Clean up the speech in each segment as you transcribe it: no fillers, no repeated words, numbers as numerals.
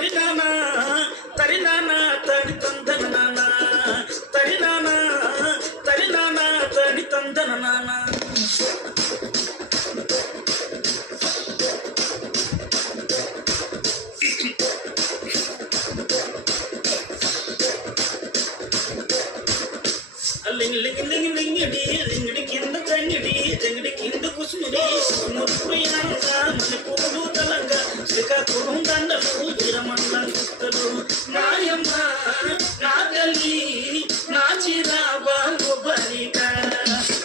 తరినానా తరినానా తడి తందన నానా తరినానా తరినానా తడి తందన నానా లింగిడి కింద జంగిడి జంగిడి కింద కుసుముడి మురుపుయానంగా మన పూలు తలంగా శ్రీకాకుళం దండలు వీరమండలం కుస్తలు నాయమ్మ నా తల్లి నా చిరా బాలు బలిక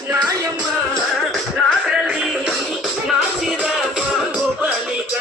నాయమ్మ నా తల్లి నా చిరా బాలు బలిక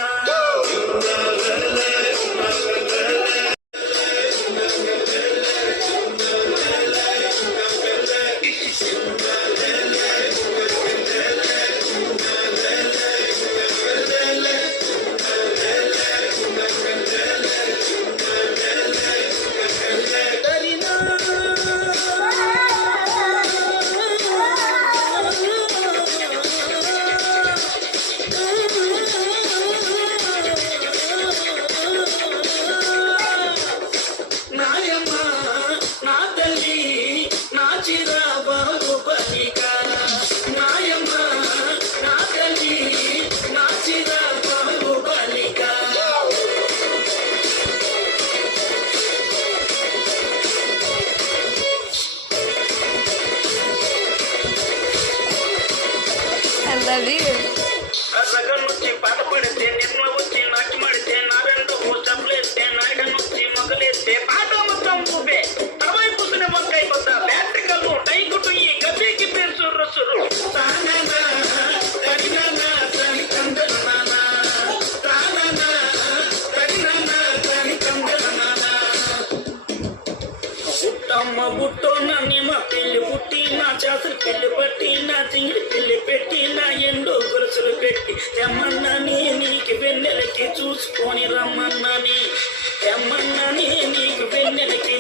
రగనుచ్చి పాట పడితే నిర్మ వచ్చి నాటి మడితే నారెండు చప్పలేస్తే నాయనొచ్చి మొగలేస్తే పాట మొత్తం పువ్వే తవై పుసిన మొక్కై కొత్త బ్యాట్రికల్ టైగుటు ఈ గబ్బికి పెంచు రసురు పుట్టమ్మ బుట్టో నన్ను మా పెళ్లి పుట్టి నా చేతులు పెళ్లి పట్టి నా చింగిడి పెళ్లి పెట్టి నా ఎండు గొలుసులు పెట్టి తెమ్మన్నని నీకు వెన్నెలకి చూసుకొని రమ్మన్నని తెమ్మన్నని నీకు వెన్నెలకి